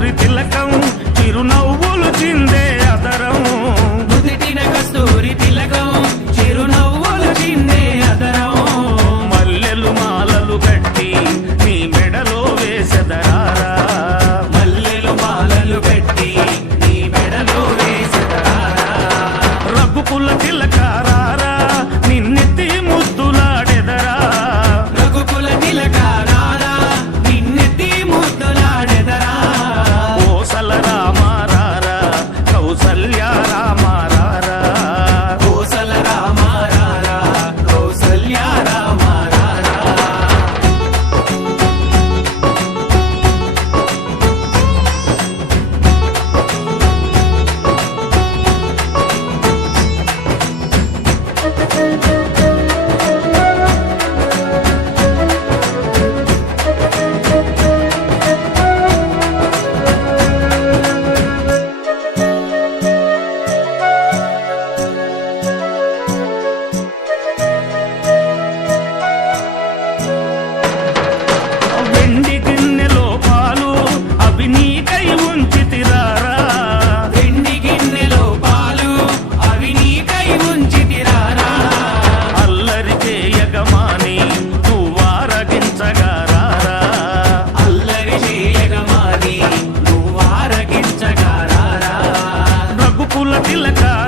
కస్తూరి తిలకం చిరునవ్వులు చిందే అదరం నుదిటిన కస్తూరి తిలకం చిరునవ్వులు చిందే అదరం మల్లెలు మాలలు కట్టి నీ మెడలో వేసెదరారా మల్లెలు మాలలు కట్టి నీ మెడలో వేసెదరారా రఘుకుల తిలకారారా నిన్నెత్తి ముద్దులాడెదరా రఘుకుల తిలకారారా నిన్నెత్తి ముద్దులాడెదరా కోసల రామారారా కౌసల్య రామారారా కోసల రామారారా కౌసల్య రామారారా వెండి గిన్నెలో పాలు అవి నీకై ఉంచితిరారా వెండి గిన్నెలో పాలు అవి నీకై ఉంచితిరారా అల్లరి చేయగమాని నువ్వారగించగారారా అల్లరి చేయగమాని నువ్వారగించగారారా రఘుకుల తిలకారారా